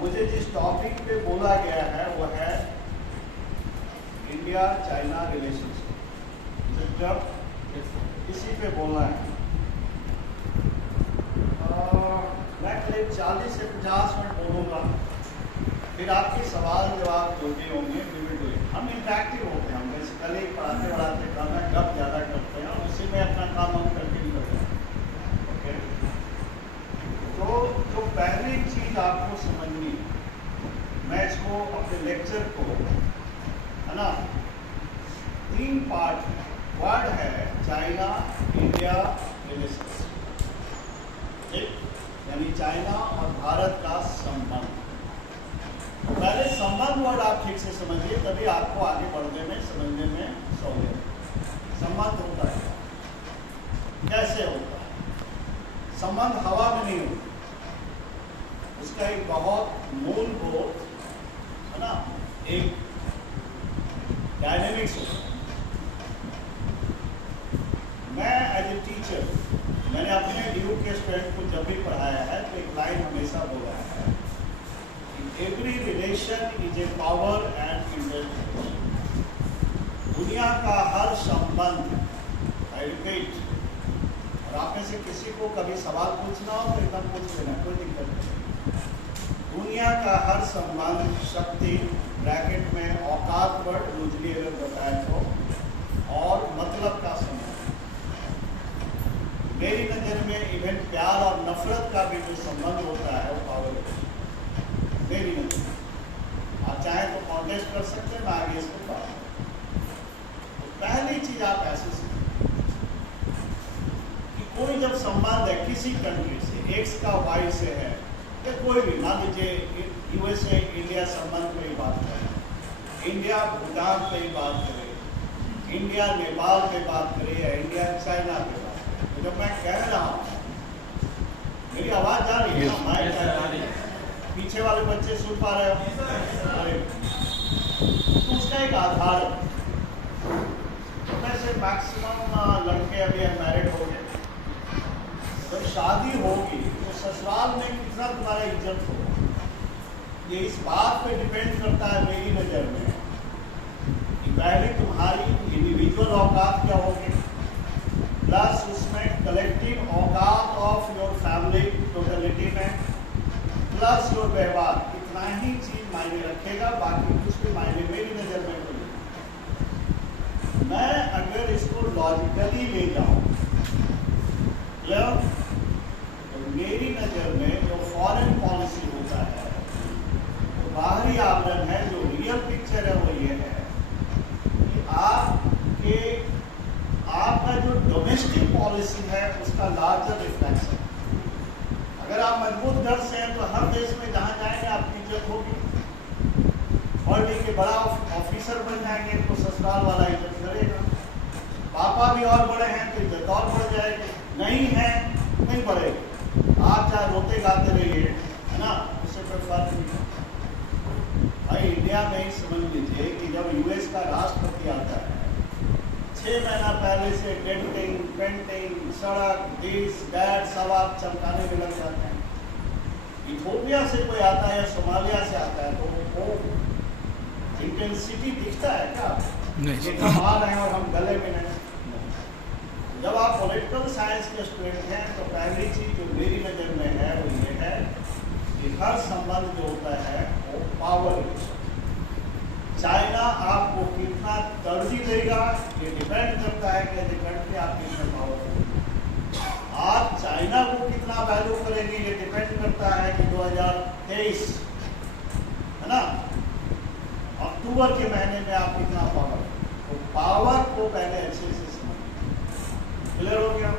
मुझे जिस टॉपिक पे बोला गया है वो है इंडिया चाइना रिलेशनशिप। जब इसी पे बोलना है मैं करीब 40 से 50 मिनट बोलूँगा, फिर आपके सवाल जवाब जो भी होंगे लिमिटेड। हम इंटरेक्टिव होते हैं, हम बेसिकली पढ़ाते पढ़ाते काम है गप ज़्यादा करते हैं और उसी में अपना काम हम कंटिन्यू करते हैं। ओके, तो जो पहली चीज़ आपको समझनी, मैं इसको अपने लेक्चर को है ना 3 पार्ट वर्ड है चाइना इंडिया रिलेशनशिप, ठीक, यानी चाइना और भारत का संबंध। पहले संबंध वर्ड आप ठीक से समझिए, तभी आपको आगे बढ़ने में समझने में सहूलियत। संबंध होता है कैसे होता है? संबंध हवा में नहीं होता, उसका एक बहुत मूलभूत है ना एक डायनेमिक्स होता है। मैं एज ए टीचर, मैंने अपने ड्यू के स्टूडेंट को जब भी पढ़ाया है तो एक लाइन हमेशा बोला है, every relation is a power and interpretation. दुनिया का हर संबंध, आई रिपीट, और आप में से किसी को कभी सवाल पूछना हो तो एकदम पूछ लेना, कोई दिक्कत नहीं। दुनिया का हर संबंध शक्ति ब्रैकेट में औकात पर लूजली अगर बताया तो और मतलब का संबंध। मेरी नज़र में इवन प्यार और नफरत का भी जो संबंध होता है वो पावर है मेरी नज़र। आप चाहे तो कॉन्टेस्ट कर सकते हैं, मैं आगे इसको बात। तो पहली चीज आप ऐसे सीखें कि कोई जब संबंध है किसी कंट्री से, एक्स का वाई से है या कोई भी, मान लीजिए यूएसए इंडिया संबंध पे ही बात करें, इंडिया भूटान पे ही बात करें, इंडिया नेपाल पे बात करें या इंडिया चाइना पे बात करें, तो जब मैं कह रहा हूँ, मेरी आवाज़ जा रही है, माइक जा रही है, पीछे वाले बच्चे सुन पा रहे हो? अरे तो उसका एक आधार है। तो वैसे मैक्सिमम लड़के अभी अनमैरिड हो गए, जब शादी होगी तो ससुराल में कितना तुम्हारा इज्जत होगा, ये इस बात पे डिपेंड करता है मेरी नज़र में कि पहले तुम्हारी इंडिविजुअल औकात क्या होगी, प्लस उसमें कलेक्टिव औकात ऑफ योर फैमिली टोटलिटी में, प्लस योर व्यवहार, इतना ही चीज मायने रखेगा, बाकी कुछ भी मायने मेरी नजर में नहीं। मैं अगर इसको लॉजिकली ले जाऊं तो मेरी नजर में जो फॉरेन पॉलिसी होता है, तो बाहरी आवरण है, जो रियल पिक्चर है वो ये है कि आपका जो डोमेस्टिक पॉलिसी है उसका लार्जर रिफ्लेक्शन। अगर आप मजबूत घर से हैं तो हर देश में जहाँ जाएंगे आपकी इज्जत होगी, और ठीक है बड़ा ऑफिसर बन जाएंगे तो ससुराल वाला इज्जत करेगा, पापा भी और बड़े हैं तो इज्जत और बढ़ जाएगी, नहीं है नहीं बढ़ेगी। आप चाहे रोते गाते रहिए, है ना, उससे कोई फर्क नहीं। भाई इंडिया में ही समझ लीजिए कि जब यूएस का राष्ट्रपति आता है, 6 महीना पहले से डेंटिंग पेंटिंग सड़क दिस दैट सब आप चमकाने में लग जाते हैं। इथोपिया से कोई आता है या सोमालिया से आता है तो वो इंटेंसिटी दिखता है क्या? ये कमाल है और हम गले में नहीं। जब आप पॉलिटिकल साइंस के स्टूडेंट हैं तो पहली चीज जो मेरी नज़र में है वो ये है कि हर संबंध जो होता है वो पावर रिलेशन। चाइना आपको कितना तरजीह देगा ये डिपेंड करता है कि एज ए कंट्री आप कितने पावरफुल। आप चाइना को कितना वैल्यू करेंगे ये डिपेंड करता है कि 2023 है ना, अक्टूबर के महीने में आप कितना पावर, तो पावर को पहले अच्छे से समझिए। क्लियर हो गया?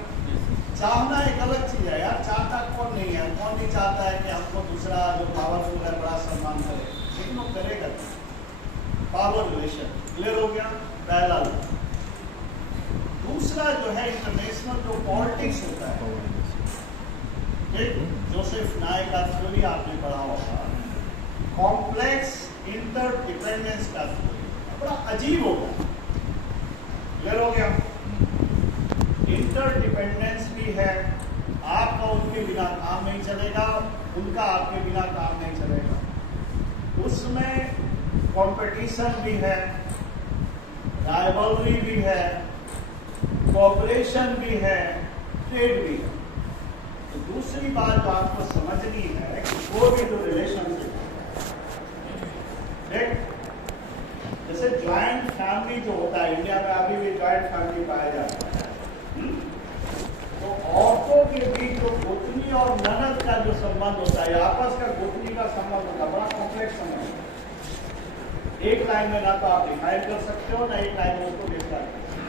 चाहना एक अलग चीज है यार, चाहता कौन नहीं है, कौन नहीं चाहता है कि हमको दूसरा जो पावरफुल है बड़ा सम्मान करे, लेकिन वो करेगा पावर रिलेशन। क्लियर हो गया? पहला। दूसरा जो है इंटरनेशनल जो पॉलिटिक्स होता है, ठीक, जोसेफ नाय का थ्योरी आपने पढ़ा होगा, कॉम्प्लेक्स इंटरडिपेंडेंस का थ्योरी, बड़ा अजीब होगा। क्लियर हो गया? इंटरडिपेंडेंस भी है, आपका उनके बिना काम नहीं चलेगा, उनका आपके बिना काम नहीं चलेगा। उसमें कंपटीशन भी है, राइवलरी भी है, कोऑपरेशन भी है, ट्रेड भी है। तो दूसरी बात जो आपको समझनी है कि कोई भी जो रिलेशनशिप है, जैसे ज्वाइंट फैमिली जो होता है, इंडिया में अभी भी ज्वाइंट फैमिली पाया जाता है, तो औरतों के बीच जो गोतनी और ननद का जो संबंध होता है, आपस का गोतनी का संबंध होता है, बड़ा कॉम्प्लेक्स संबंध है। एक लाइन में ना तो आप डिफाइन कर सकते हो, ना एक लाइन में उसको डिस्क्राइब कर सकते हो।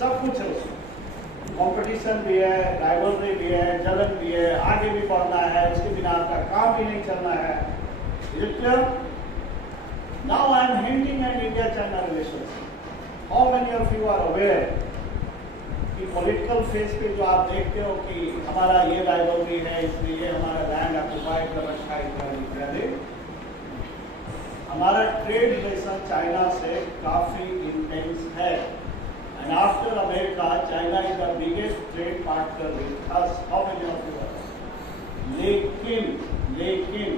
सब कुछ है उसमें, कंपटीशन भी है, राइवलरी भी है, जलन भी है, आगे भी बढ़ना है, उसके बिना आपका काम भी नहीं चलना है। Is it clear? Now I am hinting at India-China relationship. How many of you are aware कि पॉलिटिकल फेस पे जो आप देखते हो कि हमारा ये राइवलरी है, इसलिए हमारा लैंड ऑक्युपाइड कर रखा है इत्यादि। हमारा ट्रेड रिलेशन चाइना से काफी इंटेंस है, and after America China is the biggest trade partner with us. How many of you are? लेकिन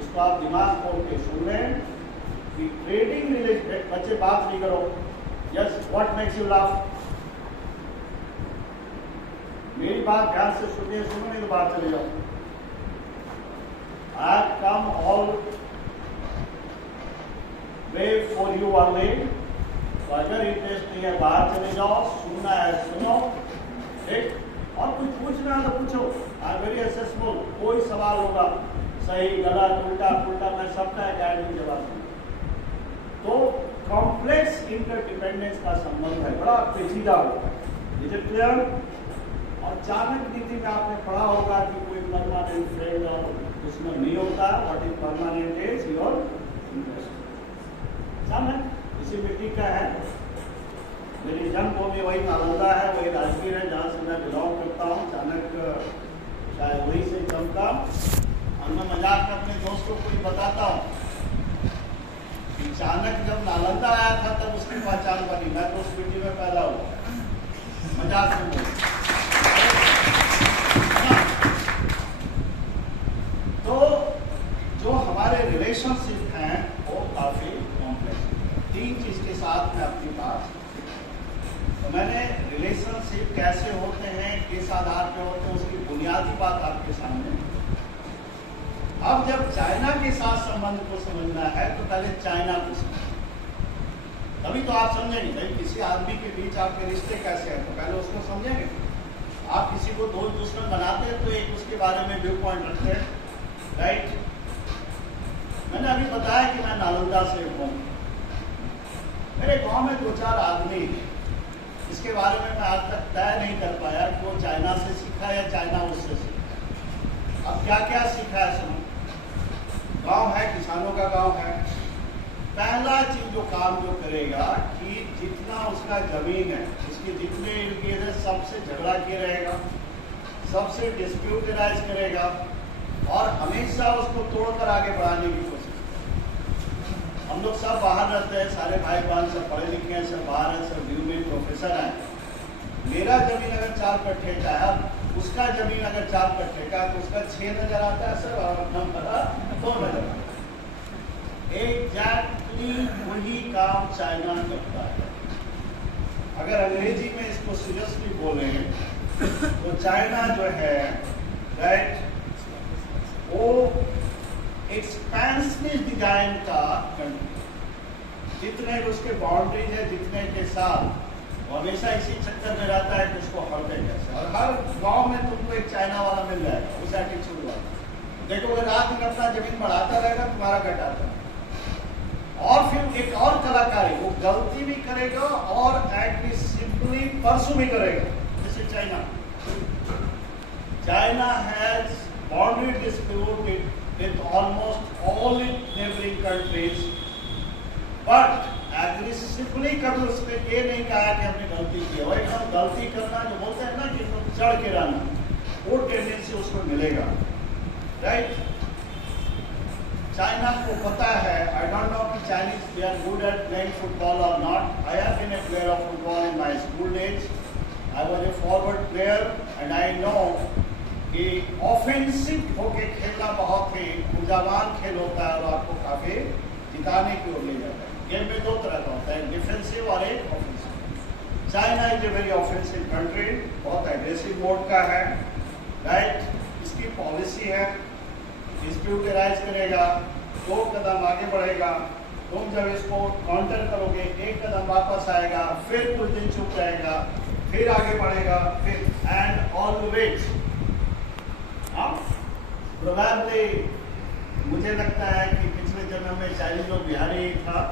इसको आप दिमाग खोल के सुन लें कि ट्रेडिंग रिलेशन, बच्चे बात नहीं करो। Yes, what makes you laugh? मेरी बात ध्यान से सुनिए, सुनो नहीं तो बात चले जाओ। I come all way for you only. तो अगर इंटरेस्ट नहीं है बाहर चले जाओ, सुनना है सुनो, ठीक? और कुछ पूछना है तो पूछो। I am very accessible. कोई सवाल होगा, सही गलत उल्टा पुल्टा, मैं सबका एकेडमिक जवाब दूंगा। तो कॉम्प्लेक्स इंटरडिपेंडेंस का संबंध है, बड़ा पेचीदा होता है। Is it clear? और चाणक्य नीति में आपने पढ़ा होगा कि कोई परमानेंट फ्रेंड और दुश्मन नहीं होता। What is permanent is your interest. Chanakya इसी मिट्टी का है। मेरी जन्मभूमि वही नालंदा है, वही राजगीर है जहाँ से मैं बिलोंग करता हूँ। चाणक्य शायद वही से जमता। और मैं मजाक में अपने दोस्तों को ही बताता हूँ कि चाणक्य जब नालंदा आया था तब उसकी पहचान बनी। मैं तो उस मिट्टी में पैदा हुआ, मजाक में। तो जो हमारे रिलेशनशिप हैं वो काफी कॉम्प्लेक्स। तीन चीज के साथ में अपनी बात, तो मैंने रिलेशनशिप कैसे होते हैं, किस आधार पे होते हैं, उसकी बुनियादी बात आपके सामने। अब जब चाइना के साथ संबंध को समझना है तो पहले चाइना को समझें, तभी तो आप समझेंगे भाई किसी आदमी के बीच आपके रिश्ते कैसे हैं। तो पहले उसको समझेंगे। आप किसी को दोस्त दुश्मन बनाते हैं तो एक उसके बारे में व्यू पॉइंट रखते हैं, राइट? मैंने अभी बताया कि मैं नालंदा से हूँ। मेरे गांव में 2-4 आदमी, इसके बारे में मैं आज तक तय नहीं कर पाया कि वो चाइना से सीखा या चाइना उससे सीखा। अब क्या क्या सीखा है सुनो। गांव है, किसानों का गांव है। पहला चीज जो काम जो करेगा कि जितना उसका जमीन है, उसके जितने इर्द गिर्द है, सबसे झगड़ा किए रहेगा, सबसे डिस्प्यूट राइज करेगा और हमेशा उसको तोड़कर आगे बढ़ाने की कोशिश। हम लोग सब बाहर रहते हैं, सारे भाई बहन सब पढ़े लिखे हैं, सब बाहर हैं, सब ड्यू में प्रोफेसर हैं। मेरा जमीन अगर 4 कट्ठे का है, उसका जमीन अगर 4 कट्ठे का, तो उसका 6 नजर आता है सर, और 2 नजर आता है। एग्जैक्टली वही काम चाइना करता है। अगर अंग्रेजी में इसको सीरियसली बोलें तो चाइना जो है, राइट, वो एक्सपेंसिव डिजाइन का कंट्री। जितने उसके बाउंड्रीज है, जितने के साथ वो हमेशा इसी चक्कर में रहता है कि उसको हर कैसे। और हर गांव में तुमको एक चाइना वाला मिल जाएगा, उस एटीट्यूड वाला। देखोगे रात दिन अपना जमीन बढ़ाता रहेगा, तुम्हारा घटाता है। और फिर एक और कलाकारी, वो गलती भी करेगा और एग्रेसिवली परसू भी करेगा। जैसे China has boundary dispute with almost all it neighbouring countries, but aggressively कभी उसने ये नहीं कहा कि हमने गलती की है। एकदम गलती करना जो बोलते हैं ना कि चढ़ के रहना, वो टेंडेंसी उसको मिलेगा, राइट? चाइना को पता है, आई डोंट नो कि Chinese they are good at playing football और नॉट। I have been a player of football in my school days. I was a forward player and I know कि offensive होके खेलना बहुत ही ऊर्जावान खेल होता है और आपको काफी जिताने की ओर ले जाता है। गेम में दो तरह का होता है, डिफेंसिव और एक offensive. China is a very offensive country, बहुत एग्रेसिव मोड का है, राइट। इसकी पॉलिसी है, डिस्प्यूटराइज करेगा, 2 कदम आगे बढ़ेगा, तुम जब इसको काउंटर करोगे 1 कदम वापस आएगा, फिर कुछ दिन चुप रहेगा, फिर आगे बढ़ेगा, फिर एंड ऑलवेज। प्रोबेबली मुझे लगता है कि पिछले जन्म में चाइनीज और बिहारी ही था।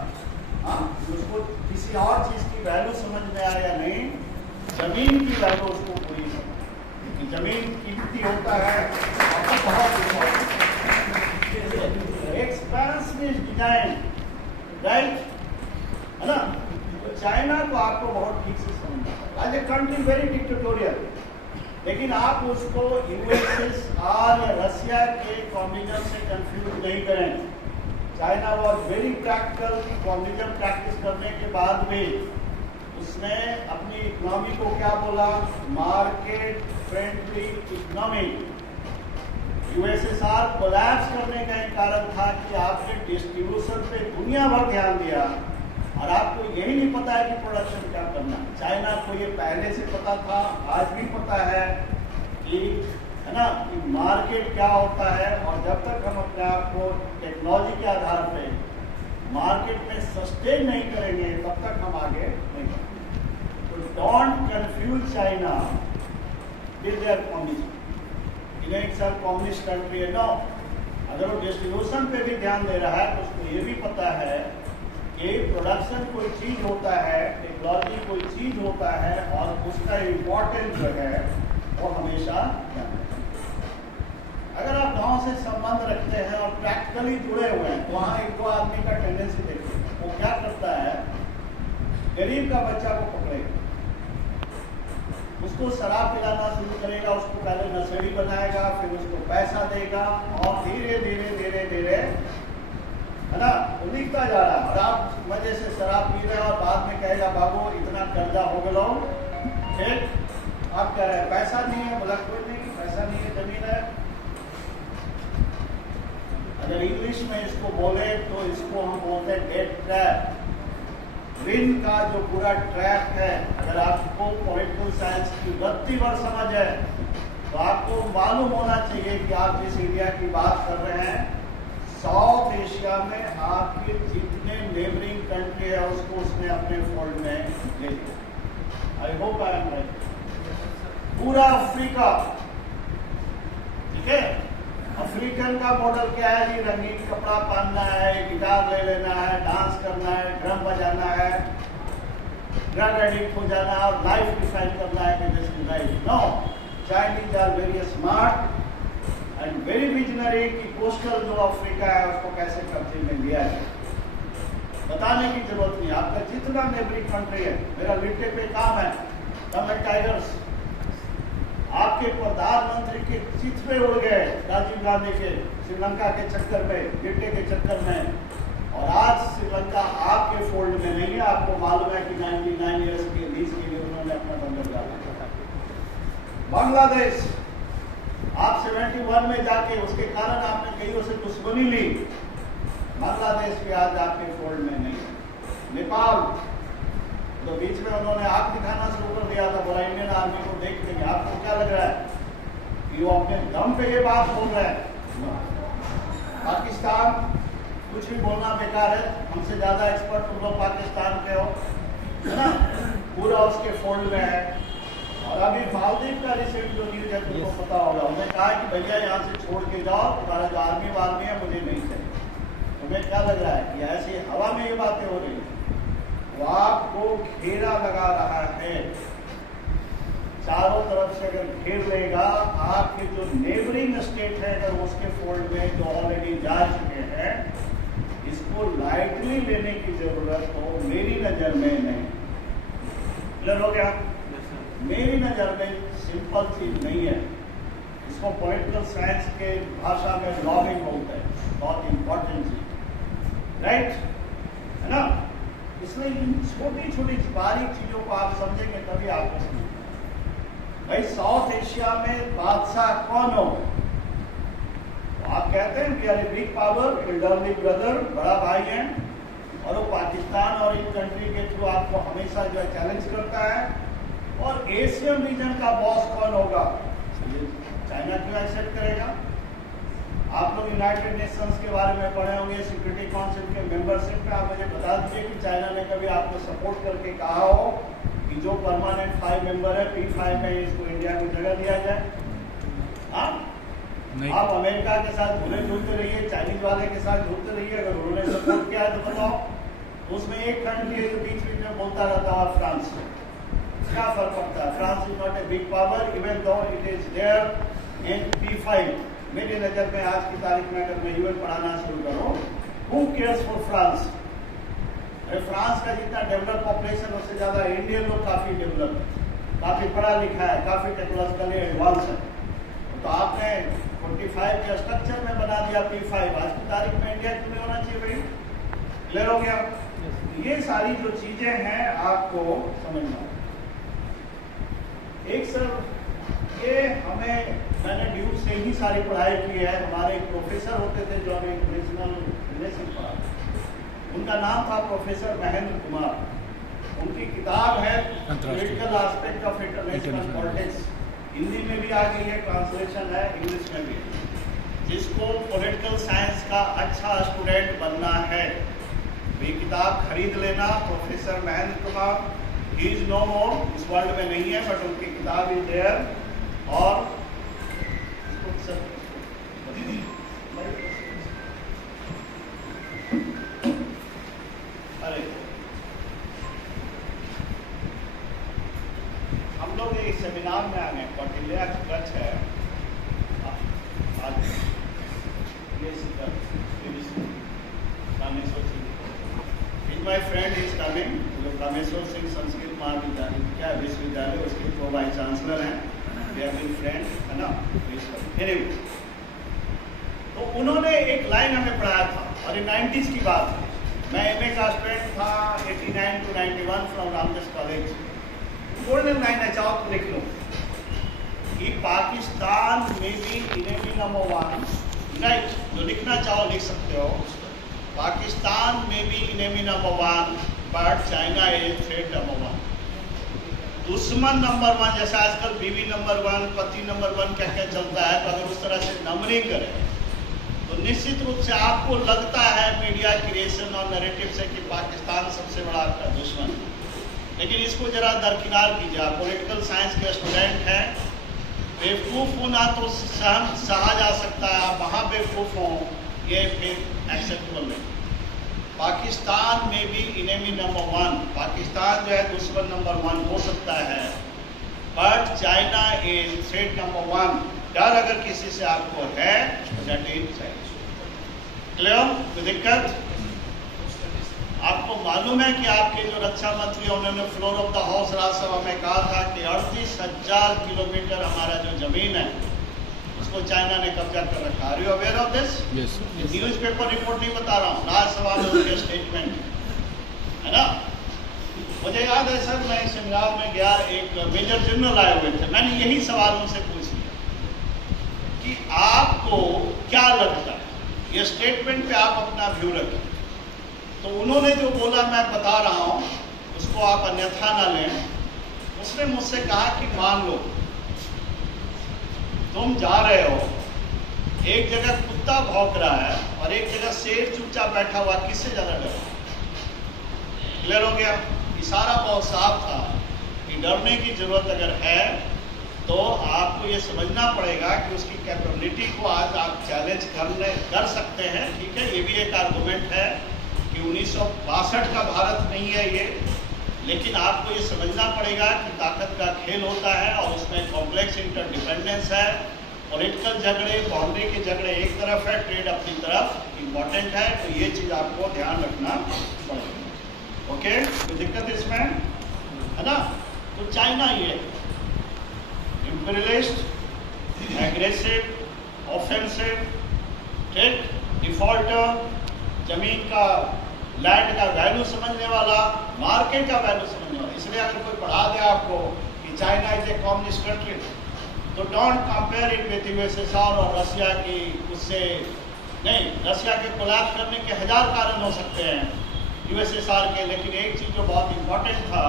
उसको किसी और चीज की वैल्यू समझ में आया या नहीं, जमीन की वैल्यू उसको पूरी समझ कि जमीन कीमती होता है और बहुत एक्सपेंसिव डिजाइन, राइट, है ना। तो चाइना को आपको बहुत ठीक से समझना है। As a country very dictatorial, लेकिन आप उसको यूएसएसआर या रशिया के कम्युनिज्म से कंफ्यूज नहीं करें। China was very practical. Communism practice करने के बाद भी उसने अपनी इकोनॉमी को क्या बोला, market friendly economy. USSR collapse करने का एक कारण था कि आपने डिस्ट्रीब्यूशन पे दुनिया भर ध्यान दिया और आपको यही नहीं पता है कि प्रोडक्शन क्या करना है। चाइना को ये पहले से पता था, आज भी पता है कि, है ना, कि मार्केट क्या होता है, और जब तक हम अपने आप को टेक्नोलॉजी के आधार पे मार्केट में सस्टेन नहीं करेंगे तब तक हम आगे नहीं बढ़ेंगे। तो don't confuse China with their communism. It's a communist country है, नो। अगर वो डिस्ट्रीब्यूशन पे भी ध्यान दे रहा है तो उसको ये भी पता है कि प्रोडक्शन कोई चीज होता है, टेक्नोलॉजी कोई चीज होता है, और उसका इम्पोर्टेंस जो है वो हमेशा। अगर आप गांव से संबंध रखते हैं और प्रैक्टिकली जुड़े हुए हैं तो वहाँ एक दो आदमी का टेंडेंसी देखिए, वो क्या करता है, गरीब का बच्चा को पकड़ेगा, उसको शराब पिलाना शुरू करेगा, उसको पहले नशेड़ी बनाएगा, फिर उसको पैसा देगा, और धीरे धीरे धीरे धीरे, है ना, वो लिखता जा रहा है। और आप मजे से शराब पी रहे हो और बाद में कहेगा बाबू इतना कर्जा हो गया, फिर आप कह रहे हैं पैसा नहीं है, बोला कोई नहीं, पैसा नहीं है, जमीन है। अगर इंग्लिश में इसको बोले तो इसको हम बोलते हैं डेट ट्रैप। ऋण का जो पूरा ट्रैप है, अगर आपको पॉलिटिकल साइंस की रत्ती भर समझ है तो आपको मालूम होना चाहिए कि आप जिस इंडिया की बात कर रहे हैं, साउथ एशिया में आपके जितने नेबरिंग कंट्री है उसको उसने अपने फोल्ड में ले लिया। I hope I am right. पूरा अफ्रीका, ठीक है। अफ्रीकन का मॉडल क्या है जी, रंगीन कपड़ा पहनना है, गिटार ले लेना है, डांस करना है, ड्रम बजाना है, ड्रग एडिक्ट हो जाना है और लाइफ डिफाइन करना है कि this is life. No, Chinese are very smart and very visionary कि कोस्टल जो अफ्रीका है उसको कैसे कब्जे में लिया है, बताने की जरूरत नहीं। आपका जितना नेबरिंग कंट्री है, मेरा लिट्टे पे काम है, तमिल टाइगर्स आपके प्रधानमंत्री के चिथड़े उड़ गए राजीव गांधी के श्रीलंका के चक्कर में, लिट्टे के चक्कर में, और आज श्रीलंका आपके फोल्ड में नहीं है। आपको मालूम है कि 99 ईयर्स के लीज के लिए उन्होंने अपना बंदर डाला। बांग्लादेश, आप 71 में जाके उसके कारण आपने कईयों से दुश्मनी ली, बांग्लादेश भी आज आपके फोल्ड में नहीं है। नेपाल तो बीच में उन्होंने आग दिखाना शुरू कर दिया था, बोला इंडियन आर्मी को देख लेंगे। आपको क्या लग रहा है कि वो अपने दम पे ये बात बोल रहे हैं? पाकिस्तान, कुछ भी बोलना बेकार है, हमसे ज्यादा एक्सपर्ट तुम लोग पाकिस्तान के हो, है ना, पूरा उसके फोल्ड में है। और अभी मालदीव का रिसेंट जो न्यूज है तुमको पता होगा, उन्होंने कहा कि भैया यहाँ से छोड़ के जाओ, तुम्हारा जो आर्मी वार्मी है मुझे नहीं चाहिए। तुम्हें क्या लग रहा है कि ऐसी हवा में ये बातें हो रही है? वो आपको घेरा लगा रहा है, चारों तरफ से अगर घेर लेगा, आपके जो नेबरिंग स्टेट है अगर उसके फोल्ड में जो ऑलरेडी जा चुके हैं, इसको लाइटली लेने की जरूरत हो मेरी नजर में नहीं। क्लियर हो गया? मेरी नजर में सिंपल चीज नहीं है, इसको पॉलिटिकल साइंस के भाषा में लॉबिंग बोलते हैं, बहुत इंपॉर्टेंट चीज, राइट, है ना। इसलिए इन छोटी छोटी बारीक चीजों को आप समझेंगे तभी आपको समझेंगे। भाई साउथ एशिया में बादशाह कौन हो? आप कहते हैं we are a big power, elderly brother, बड़ा भाई है, और वो पाकिस्तान और इन कंट्री के थ्रू आपको हमेशा जो है चैलेंज करता है। और एशियन रीजन का बॉस कौन होगा? चाइना क्यों एक्सेप्ट करेगा? आप लोग यूनाइटेड नेशंस के बारे में पढ़े होंगे, सिक्योरिटी काउंसिल के मेंबरशिप में। आप मुझे बता दीजिए कि चाइना ने कभी आपको सपोर्ट करके कहा हो कि जो परमानेंट 5 मेंबर है P5 में इसको इंडिया को जगह दिया जाए? हाँ, आप अमेरिका के साथ घुले जुलते रहिए, चाइनीज वाले के साथ जुलते रहिए, अगर उन्होंने सपोर्ट किया है तो बताओ। उसमें एक कंट्री है जो बीच बीच में बोलता रहता है, फ्रांस। क्या फर्क पड़ता है? France is not a big power even though it is there in P5। मेरी नजर में आज की तारीख में अगर मैं यूएन पढ़ाना शुरू करूं, who cares for France? France का जितना डेवलप पॉपुलेशन उससे ज्यादा इंडियन लोग काफी डेवलप, काफी पढ़ा लिखा है, काफी टेक्नोलॉजिकली एडवांस है। तो आपने 45 के स्ट्रक्चर में बना दिया P5, आज की तारीख में इंडिया क्यों नहीं होना चाहिए भाई? क्लियर हो गया? ये सारी जो चीजें हैं आपको समझना। एक सर ये मैंने ड्यूब से ही सारी पढ़ाई की है। हमारे एक प्रोफेसर होते थे जो हमें इंटरनेशनल रिलेशन पढ़ाते, उनका नाम था प्रोफेसर महेंद्र कुमार। उनकी किताब है political aspect of international politics, Hindi में भी आ गई है, ट्रांसलेशन है इंग्लिश में भी। जिसको पॉलिटिकल साइंस का अच्छा स्टूडेंट बनना है ये किताब खरीद लेना। Professor Mahendra Kumar, he is no more, इस वर्ल्ड में नहीं है, बट उनकी किताब इज देयर। और अरे हम लोग एक सेमिनार में आ गए, कौटिल्य कच्छ है आज my friend is coming. Kameshwar Singh Sanskrit महाविद्यालय क्या विश्वविद्यालय, उसके प्रो वाइस चांसलर हैं, दे आर बिग फ्रेंड, है ना। एनीवे, तो उन्होंने एक लाइन हमें पढ़ाया था, और ये 90s की बात है। मैं एमए का स्टूडेंट था 89 to 91 from Ramdas college. Golden line है, चाहो तो लिख लो कि पाकिस्तान में भी इनेमी नंबर 1, राइट, जो लिखना चाहो लिख सकते हो। पाकिस्तान में भी enemy number 1, but China is threat number 1, दुश्मन नंबर 1। जैसे आजकल बीवी नंबर 1, पति नंबर 1 क्या क्या चलता है, तो अगर उस तरह से नंबरिंग करें तो निश्चित रूप से आपको लगता है मीडिया क्रिएशन और नैरेटिव से कि पाकिस्तान सबसे बड़ा आपका दुश्मन है। लेकिन इसको जरा दरकिनार कीजिए। आप पॉलिटिकल साइंस के स्टूडेंट हैं, बेवकूफ़ होना तो सहा जा सकता है, आप वहाँ बेवकूफ़ हों ये फिर एक्सेप्टेबल नहीं। पाकिस्तान में भी इनेमी नंबर 1, पाकिस्तान जो है दुश्मन नंबर 1 हो सकता है, but China is threat number 1। डर अगर किसी से आपको है, दैट इज चाइना। क्लियर? कोई दिक्कत? आपको मालूम है कि आपके जो रक्षा मंत्री उन्होंने floor of the house Rajya Sabha में कहा था कि 38,000 किलोमीटर हमारा जो जमीन है उसको चाइना ने कब्जा कर रखा। Are you aware of this? Yes. Newspaper report नहीं बता रहा हूँ, राज्यसभा में उनके स्टेटमेंट है ना। मुझे याद है सर, मैं सेमिनार में गया, एक मेजर जनरल आए हुए थे, मैंने यही सवाल उनसे पूछ लिया कि आपको क्या लगता है, ये स्टेटमेंट पे आप अपना व्यू रखें। तो उन्होंने जो बोला मैं बता रहा हूँ, उसको आप अन्यथा ना लें। उसने मुझसे कहा कि मान लो तुम जा रहे हो, एक जगह कुत्ता भौंक रहा है और एक जगह शेर चुपचाप बैठा हुआ, किससे ज्यादा डर? क्लियर हो गया? इशारा बहुत साफ था कि डरने की जरूरत अगर है तो आपको ये समझना पड़ेगा कि उसकी कैपेबिलिटी को आज आप चैलेंज कर सकते हैं। ठीक है, ये भी एक आर्गुमेंट है कि 1962 का भारत नहीं है ये, लेकिन आपको ये समझना पड़ेगा कि ताकत का खेल होता है और उसमें कॉम्प्लेक्स इंटरडिपेंडेंस है। पॉलिटिकल झगड़े, बाउंड्री के झगड़े एक तरफ है, ट्रेड अपनी तरफ इम्पॉर्टेंट है, तो ये चीज़ आपको ध्यान रखना पड़ेगा। ओके, कोई दिक्कत इसमें है ना। तो चाइना ये इंपीरियलिस्ट, एग्रेसिव, ऑफेंसिव, ठीक, डिफॉल्टर, जमीन का लैंड का वैल्यू समझने वाला, मार्केट का वैल्यू समझने वाला। इसलिए अगर कोई पढ़ा दे आपको कि China is a communist country, तो don't compare it with USSR और रशिया की, उससे नहीं, रशिया के कोलैप्स करने के 1000 कारण हो सकते हैं यूएसएसआर के, लेकिन एक चीज़ जो बहुत इंपॉर्टेंट था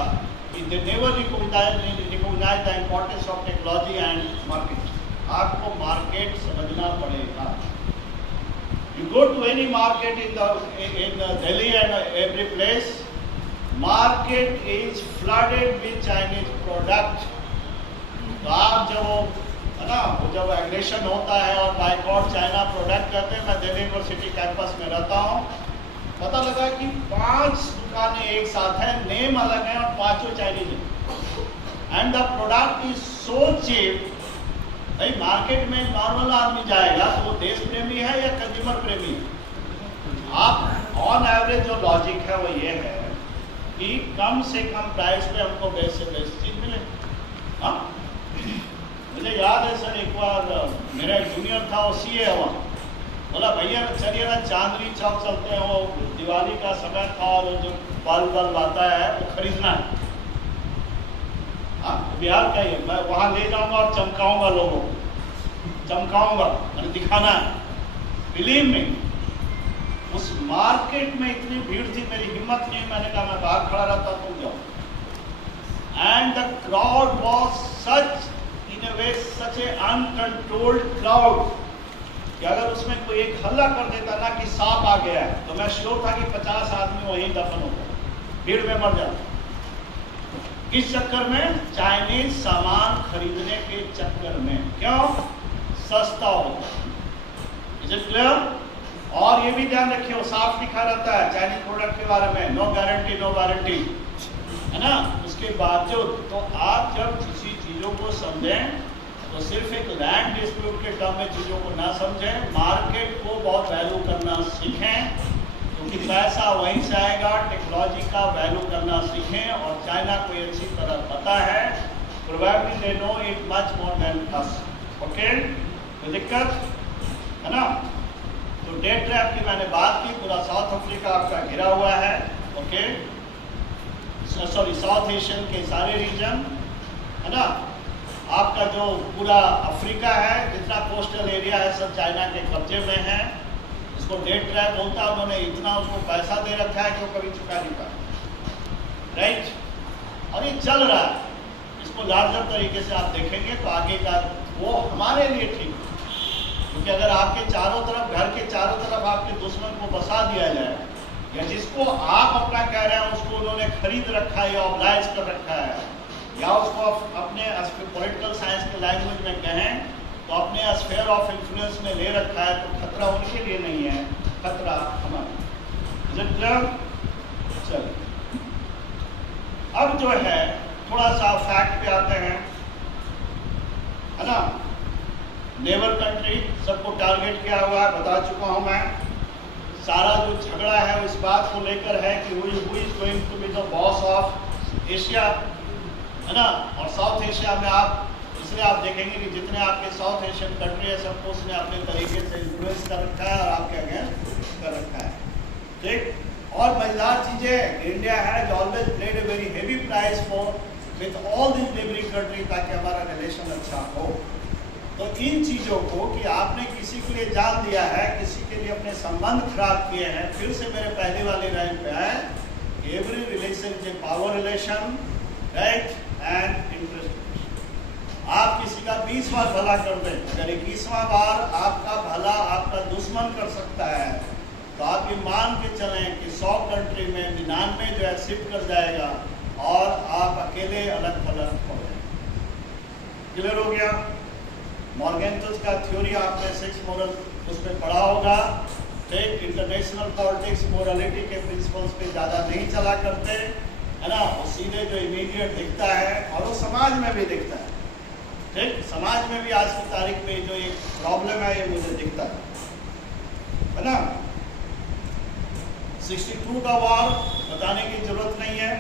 कि they never recognise the importance of technology and market. आपको मार्केट समझना पड़ेगा। You go to any market in Delhi and every place, market is flooded with Chinese product. तो आप जब वो है ना, वो जब एग्रेशन होता है और बाइकआउट चाइना प्रोडक्ट करते हैं, मैं दिल्ली यूनिवर्सिटी कैंपस में रहता हूँ, पता लगा कि 5 दुकानें एक साथ हैं, नेम अलग है और 5 चाइनीज हैं, and the product is so cheap. भाई मार्केट में नॉर्मल आदमी जाएगा तो वो देश प्रेमी है या कंज्यूमर प्रेमी है? आप ऑन एवरेज जो लॉजिक है वो ये है कि कम से कम प्राइस पे हमको बेस्ट से बेस्ट चीज मिले। हाँ, मुझे याद है सर, एक बार मेरा एक जूनियर था, वो सीए हुआ, बोला भैया चलिए ना चांदनी चौक चलते हैं, वो दिवाली का समय था और जो बल्ब आता है वो खरीदना है। हाँ, बिहार का ही, मैं वहाँ ले जाऊंगा और चमकाऊंगा, लोगों चमकाऊंगा, मैंने दिखाना है। बिलीव में उस मार्केट में इतनी भीड़ थी, मेरी हिम्मत नहीं, मैंने कहा मैं बाहर खड़ा रहता, तुम जाओ। And the crowd was such in a way such A uncontrolled crowd कि अगर उसमें कोई एक हल्ला कर देता ना कि सांप आ गया है, तो मैं श्योर था कि 50 आदमी वहीं दफन हो गए, भीड़ में मर जाते। किस चक्कर में? चाइनीज सामान खरीदने के चक्कर में। क्यों? सस्ता होता है। Is it clear? और ये भी ध्यान रखिए, वो साफ लिखा रहता है चाइनीज प्रोडक्ट के बारे में, नो गारंटी नो वारंटी, है ना। उसके बावजूद तो आप जब किसी चीजों को समझें तो सिर्फ एक लैंड डिस्प्यूट के टर्म में चीजों को ना समझें, मार्केट को बहुत वैल्यू करना सीखें, क्योंकि पैसा वहीं से आएगा। टेक्नोलॉजी का वैल्यू करना सीखें, और चाइना को ये अच्छी तरह पता है, probably they know it much more than us. Okay, कोई दिक्कत है ना। तो डेट ट्रैप की मैंने बात की, पूरा साउथ अफ्रीका आपका घिरा हुआ है। ओके, सॉरी साउथ एशियन के सारे रीजन, है ना। आपका जो पूरा अफ्रीका है, जितना कोस्टल एरिया है, सब चाइना के कब्जे में है। इसको डेट ट्रैप बोलता है, उन्होंने इतना उसको पैसा दे रखा है कि वो कभी चुका नहीं पाया, राइट। और ये चल रहा है, इसको लार्जर तरीके से आप देखेंगे तो आगे का वो हमारे लिए ठीक है, क्योंकि अगर आपके चारों तरफ, घर के चारों तरफ आपके दुश्मन को बसा दिया जाए, या जिसको आप अपना कह रहे हैं उसको उन्होंने खरीद रखा है या ऑब्लाइज कर रखा है, या उसको अपने पॉलिटिकल साइंस के लैंग्वेज में कहें तो अपने स्फीयर ऑफ इन्फ्लुएंस में ले रखा है, तो खतरा उनके लिए नहीं है, खतरा हमारा। चलिए अब जो है थोड़ा सा फैक्ट पे आते हैं, है ना। नेबर कंट्री सबको टारगेट किया हुआ है, बता चुका हूं मैं। सारा जो झगड़ा है इस बात को लेकर है कि who is going to be the boss of Asia, है ना। और साउथ एशिया में आप इसलिए आप देखेंगे कि जितने आपके साउथ एशियन कंट्री है, सबको उसने अपने तरीके से इन्फ्लुएंस कर रखा है और आपके अगेंस्ट कर रखा है, ठीक। और मजेदार चीजें, India has always played a very heavy price for with all this neighbouring country, ताकि हमारा रिलेशन अच्छा हो। तो इन चीजों को कि आपने किसी के लिए जान दिया है, किसी के लिए अपने संबंध खराब किए हैं, फिर से मेरे पहले वाले लाइन पे आए, every relation is a power relation, right, and interest. आप किसी का 20 बार भला कर दें, अगर 21वां बार आपका भला आपका दुश्मन कर सकता है, तो आप ये मान के चलें कि 100 कंट्री में 99 जो है शिफ्ट कर जाएगा और आप अकेले अलग थलग हो जाएंगे। क्लियर हो गया? मॉर्गेंटस का थ्योरी आपने 6 मोरल उसमें पढ़ा होगा, ठीक। इंटरनेशनल पॉलिटिक्स मोरालिटी के प्रिंसिपल्स पे ज़्यादा नहीं चला करते, है ना। वो सीधे जो इमीडिएट दिखता है, और वो समाज में भी दिखता है, ठीक। समाज में भी आज की तारीख में जो एक प्रॉब्लम है, ये मुझे दिखता है ना। 62 का वॉर बताने की जरूरत नहीं है,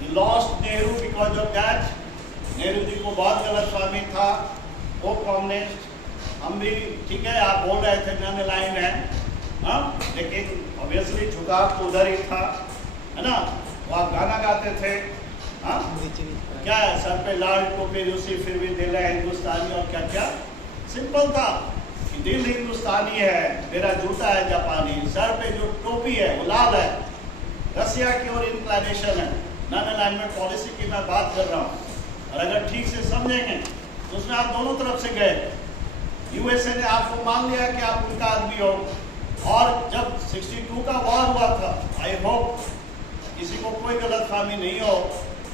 he lost Nehru because of that. Nehru ji को बहुत गलतफहमी था, वो कम्युनिस्ट, हम भी, ठीक है, आप बोल रहे थे नन लाइन है, हाँ, लेकिन ऑब्वियसली झुकाव तो उधर ही था, है ना। वो आप गाना गाते थे, हाँ क्या है, सर पे लाल टोपी रूसी फिर भी दिल है हिंदुस्तानी, और क्या क्या सिंपल था कि दिल हिंदुस्तानी है, मेरा जूता है जापानी, सर पे जो टोपी है वो लाल है, रसिया की ओर इंक्लाइनेशन है। नॉन अलाइनमेंट पॉलिसी की मैं बात कर रहा हूँ, और अगर ठीक से समझेंगे तो उसमें आप दोनों तरफ से गए। यूएसए ने आपको मान लिया कि आप उनका आदमी हो, और जब 62 का वॉर हुआ था, आई होप किसी को कोई गलतफहमी नहीं हो,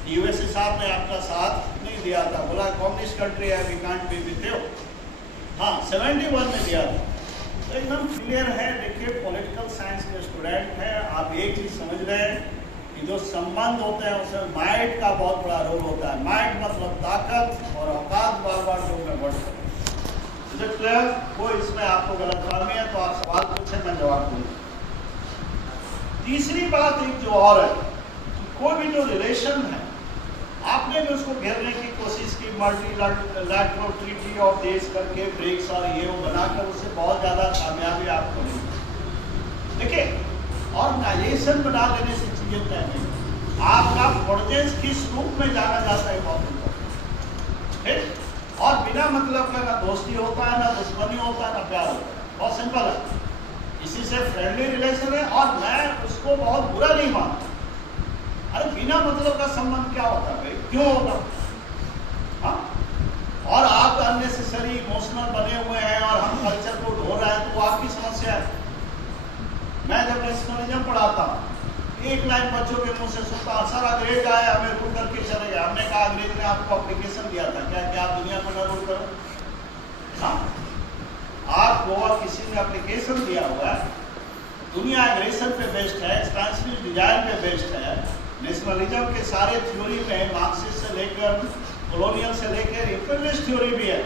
यूएसए साहब ने आपका साथ नहीं दिया था, बोला कम्युनिस्ट कंट्री है, we can't be with you. हाँ 71 में दिया था, तो एकदम क्लियर है। देखिए पॉलिटिकल साइंस के स्टूडेंट हैं, आप एक चीज समझ रहे हैं कि जो संबंध होते हैं उसमें माइट का बहुत बड़ा रोल होता है। माइट मतलब ताकत, और औकात बार बार जो मैं वर्ड करूँ, क्लियर? कोई इसमें आपको गलतफहमी है तो आप सवाल पूछे, मैं जवाब दूंगा। तीसरी बात एक जो और है, कोई भी जो रिलेशन है, आपने भी उसको घेरने की कोशिश की, मल्टीलैटरल ट्रीटी ऑफ देश करके ब्रिक्स और ये वो बनाकर, उससे बहुत ज्यादा कामयाबी आपको मिली। देखिए ऑर्गेनाइजेशन बना लेने से चीजें तय नहीं, आपका प्रोजेक्ट किस रूप में जाना जाता है बहुत इम्पोर्टेंट है। और बिना मतलब का ना दोस्ती होता है, ना दुश्मनी होता है, ना प्यार होता है, बहुत सिंपल है। इसी से फ्रेंडली रिलेशन है, और मैं उसको बहुत बुरा नहीं मानता। अरे बिना मतलब का संबंध क्या होता है भाई, क्यों होता? हाँ, और आप अननेसेसरी इमोशनल बने हुए हैं और हम कल्चर को ढो रहे हैं, तो वो आपकी समस्या है। मैं जब नेशनलिज्म पढ़ाता हूँ, एक लाइन बच्चों के मुंह से सुनता, सर अंग्रेज आए हमें रूल करके चले गए। हमने कहा अंग्रेज ने आपको एप्लीकेशन दिया था क्या कि आप दुनिया को न रूल करो? हाँ, आपको किसी ने एप्लीकेशन दिया हुआ है, दुनिया एग्रेशन पे बेस्ड है, एक्सपेंसिव डिजाइन पे बेस्ड है। नेशनलिज्म के सारे थ्योरी में मार्क्सिस्ट से लेकर कॉलोनियल से लेकर इंपीरियलिस्ट थ्योरी भी है।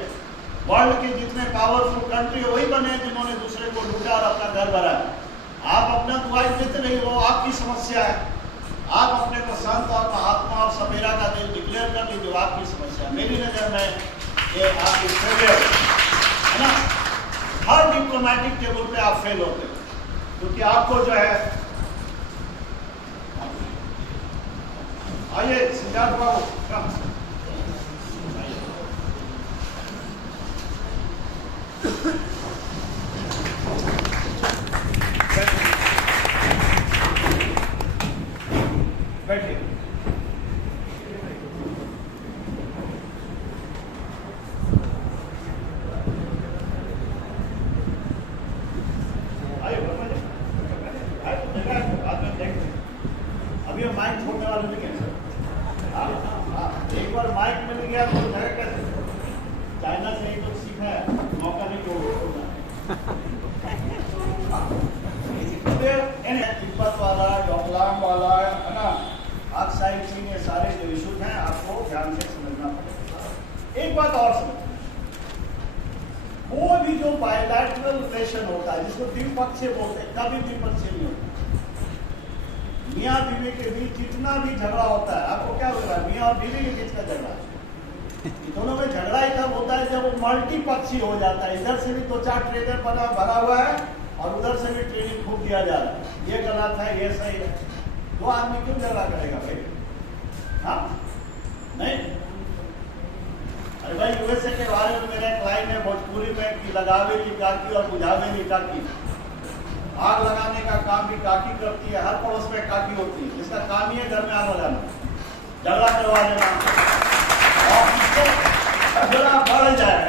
वर्ल्ड के जितने पावरफुल कंट्री वही बने जिन्होंने दूसरे को लूटा और अपना घर भरा। आप अपना दुआई देते नहीं, वो आपकी समस्या है। आप अपने को संत और महात्मा और सवेरा का दिल डिक्लेयर कर लीजिए, आपकी समस्या। मेरी नजर में ये आपकी फेलियर है ना। हर डिप्लोमेटिक टेबल पे आप फेल होते हैं, क्योंकि आपको जो है, आइए सिद्धार्थ बाबू बैठिए। अभी हम माइक छोड़ने वाले नहीं हैं सर। एक बार माइक मिल गया तो जगह कैसे, चाइना से ही कुछ सीखा है, मौका नहीं छोड़ना। तिब्बत वाला, डोकलाम वाला है ना, ऑक्साइड चीन, ये सारे जो इशूज हैं आपको ध्यान से समझना पड़ेगा। एक बात और समझ, वो भी जो बायलैटरल रिलेशन होता है जिसको द्विपक्षीय बोलते हैं, कभी द्विपक्षीय नहीं होता। मियाँ बीवी के बीच जितना भी झगड़ा होता है, आपको क्या लग रहा है मियाँ और बीवी के बीच का झगड़ा, दोनों में झगड़ा ही तब होता है जब वो मल्टीपक्षीय हो जाता है। इधर से भी 2-4 ट्रेजर भरा हुआ है और उधर से भी ट्रेनिंग खूब दिया जा रहा है, ये गलत है ये सही है। दो आदमी क्यों झगड़ा करेगा भाई? हाँ नहीं। अरे भाई यूएसए के बारे में मेरा एक लाइन है भोजपुरी में कि लगावे की काकी और बुझावे की काकी। आग लगाने का काम भी काकी करती है, हर पड़ोस में काकी होती है, इसका काम ही है घर में आग लगाना, झगड़ा करवा देना। और इसको झगड़ा बढ़ जाए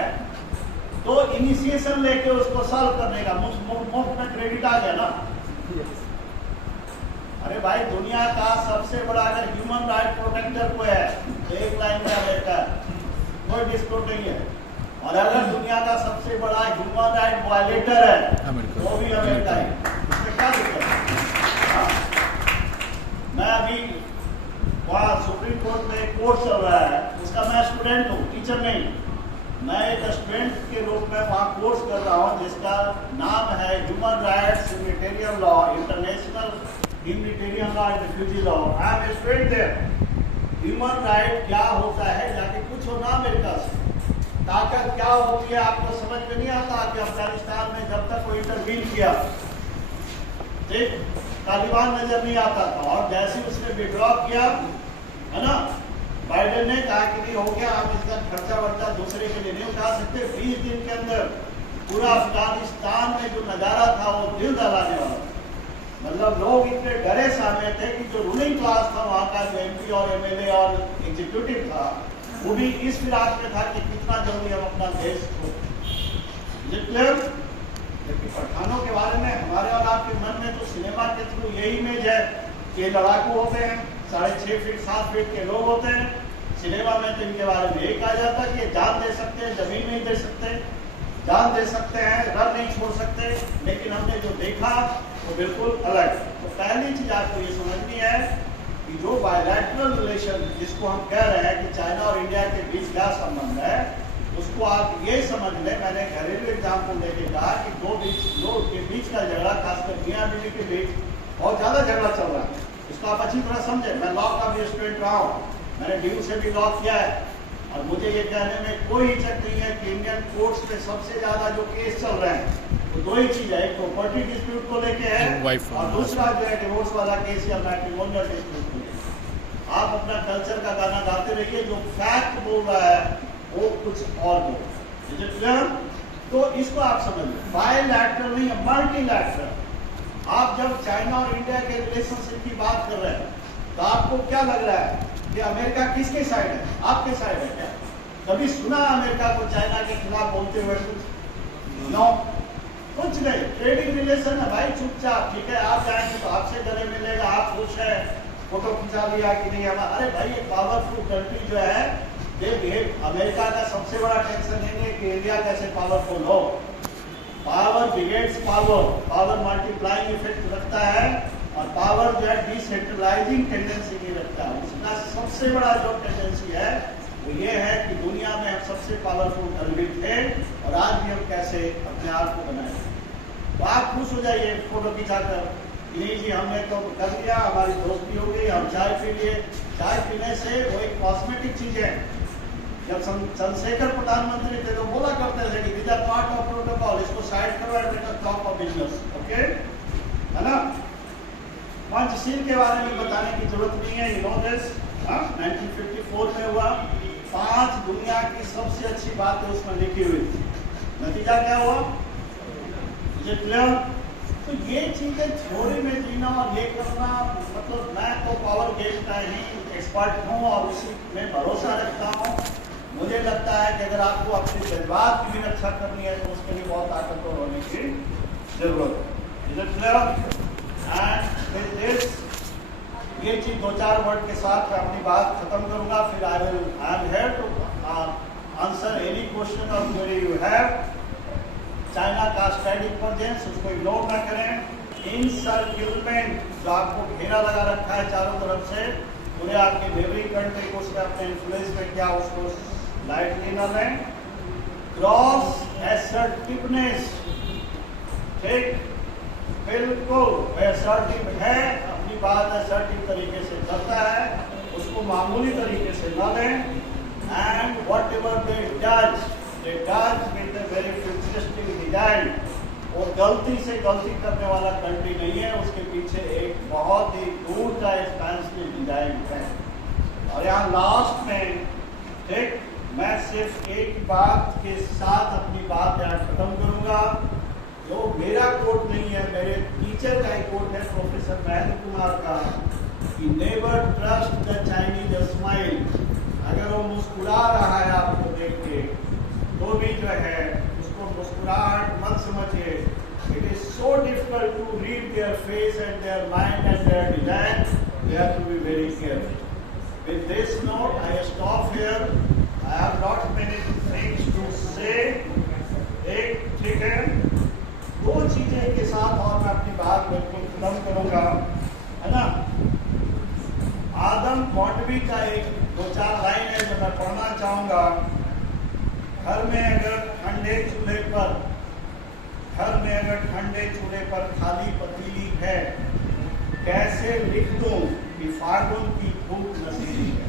तो इनिशिएशन लेके उसको सॉल्व करने का मुफ्त में क्रेडिट आ गया ना। अरे भाई दुनिया का सबसे बड़ा अगर ह्यूमन राइट प्रोटेक्टर कोई है तो एक लाइन में अमेरिका है, कोई डिस्प्यूट नहीं है। और अगर दुनिया का सबसे बड़ा ह्यूमन राइट वायलेटर है वो भी अमेरिका है, इसमें क्या दिक्कत है? मैं अभी वहाँ सुप्रीम कोर्ट में एक कोर्स चल रहा है, उसका मैं स्टूडेंट हूँ, टीचर नहीं। मैं एक स्टूडेंट के रूप में वहाँ कोर्स कर रहा हूँ जिसका नाम है human rights humanitarian law, international humanitarian law and refugee law. I am a student there. Human right क्या होता है जाके कुछ हो ना अमेरिका से। ताकत क्या होती है आपको समझ में नहीं आता कि अफगानिस्तान में जब तक कोई इंटरवीन किया, ठीक, तालिबान नजर नहीं आता था, और जैसे उसने विड्रॉ किया है ना, बाइडेन ने कहा कि नहीं हो गया, हम इसका खर्चा वर्चा दूसरे के लिए नहीं उठा सकते। 20 दिन के अंदर पूरा अफगानिस्तान में जो नजारा था वो दिल दहलाने वाला, मतलब लोग इतने डरे सहमे थे कि जो रूलिंग क्लास था वहाँ का, जो एमपी और एमएलए और एग्जीक्यूटिव था, वो भी इस फिराक में था कि कितना जल्दी हम अपना देश को। जबकि पठानों के बारे में हमारे और आपके मन में तो सिनेमा के थ्रू यही इमेज है कि लड़ाकू होते हैं, 6.5 फीट 7 फीट के लोग होते हैं। सिनेमा में तो इनके बारे में यही कहा जाता है कि जान दे सकते हैं, जमीन नहीं दे सकते, जान दे सकते हैं, रन नहीं छोड़ सकते। लेकिन हमने जो देखा वो बिल्कुल अलग। तो पहली चीज आपको ये समझनी है कि जो बायलैटरल रिलेशन जिसको हम कह रहे हैं कि चाइना और इंडिया के बीच क्या संबंध है, उसको आप ये समझ लें। मैंने घरेलू एग्जाम्पल देके कहा कि दो के बीच का झगड़ा, खासकर मियां बीवी के बीच बहुत ज्यादा झगड़ा चल रहा है। इसको आप अच्छी तरह समझे। मैं लॉ का भी स्टूडेंट रहा हूँ, मैंने ड्यू से भी लॉ किया है, और मुझे ये कहने में कोई हिचक नहीं है कि इंडियन कोर्ट्स में सबसे ज्यादा जो केस चल रहे हैं वो दो ही चीज है, एक प्रॉपर्टी डिस्प्यूट को लेके है और दूसरा जो है डिवोर्स वाला केस या मैट्रिमोनियल डिस्प्यूट को लेके। आप अपना कल्चर का गाना गाते रहिए, जो फैक्ट बोल रहा है वो कुछ और बोल। तो इसको आप समझ लो, बायलैटरल नहीं है, मल्टीलैटरल। आप जब चाइना और इंडिया के रिलेशनशिप की बात कर रहे हैं तो आपको क्या लग रहा है कि अमेरिका किसके साइड है? आपके साइड है क्या? कभी सुना अमेरिका को चाइना के खिलाफ बोलते हुए कुछ? नो, कुछ नहीं। ट्रेडिंग रिलेशन है भाई, चुपचाप। ठीक है, आप जाएंगे तो आपसे गले मिलेगा, आप खुश है, फोटो खिंचा लिया कि नहीं हमारा। अरे भाई, ये पावरफुल कंट्री जो है, देखिए अमेरिका का सबसे बड़ा टेंशन है कि इंडिया कैसे पावरफुल हो। Power begets power, power multiplying effect रखता है, और पावर जो है डिसेंट्रलाइजिंग टेंडेंसी नहीं रखता। उसका सबसे बड़ा जो टेंडेंसी है वो ये है कि दुनिया में हम सबसे पावरफुल कंट्री थे, और आज भी हम कैसे अपने आप को बनाए। तो आप खुश हो जाइए फोटो खिंचाकर, नहीं जी हमने तो कर दिया, हमारी दोस्ती हो गई, हम चाय पी लिए। चाय पीने से वो एक कॉस्मेटिक चीज है। जब चंद्रशेखर प्रधानमंत्री थे तो बोला करते थे कि this are part of protocol, इसको साइड करो and let us talk of business. Okay, है ना? पंचशील के बारे में बताने की जरूरत नहीं है, यू नो दिस। 1954 में हुआ, 5 दुनिया की सबसे अच्छी बातें उसमें लिखी हुई थी। नतीजा क्या हुआ, मुझे क्लियर? तो ये चीजें थ्योरी में जीना और ये करना, मतलब मैं तो पावर गेम का ही एक्सपर्ट हूँ और उसी में भरोसा रखता हूँ। मुझे लगता है कि अगर आपको अपने जज्बात की भी रक्षा करनी है तो उसके लिए बहुत ताकतवर होने की जरूरत है। Is it clear? एंड ये चीज 2-4 वर्ड के साथ मैं अपनी बात खत्म करूंगा, फिर I am here to answer any question और क्वेरी यू हैव। चाइना का स्ट्रेटेजिक कॉन्वर्जेंस, उसको इग्नोर ना करें। इनसर्क्यूलमेंट, जो आपको घेरा लगा रखा है चारों तरफ से, पूरे आपकी नेबरिंग कंट्री को उसमें अपने इन्फ्लुएंस में क्या, उसको लाइटली ना लें। क्रॉस एसर्टिवनेस, ठीक, बिल्कुल एसर्टिव है, अपनी बात एसर्टिव तरीके से करता है, उसको मामूली तरीके से न लें। And what ever they does with a very futuristic design, वो गलती से गलती करने वाला कंट्री नहीं है, उसके पीछे एक बहुत ही दूर का एक्सपेंसिव डिजाइन है। और यहाँ लास्ट में, ठीक, मैं सिर्फ एक बात के साथ अपनी बात यहाँ खत्म करूंगा, जो मेरा कोट नहीं है, मेरे टीचर का एक कोट है, प्रोफेसर महेंद्र कुमार का, कि never trust the Chinese smile. अगर वो मुस्कुरा रहा है आपको देख के तो भी जो है उसको मुस्कुराहट मत समझिए। It is so difficult to read their face and their mind and their design, we have to be very careful. With this note I stop here, I have not many things to say. एक, ठीक है, 2 चीजें के साथ और मैं अपनी बात बिल्कुल खत्म करूंगा, है ना? आदम मौलवी का एक 2-4 लाइन है जो मैं पढ़ना चाहूंगा। घर में अगर ठंडे चूल्हे पर खाली पतीली है, कैसे लिख दूं कि फागुन की धूप नसीली है।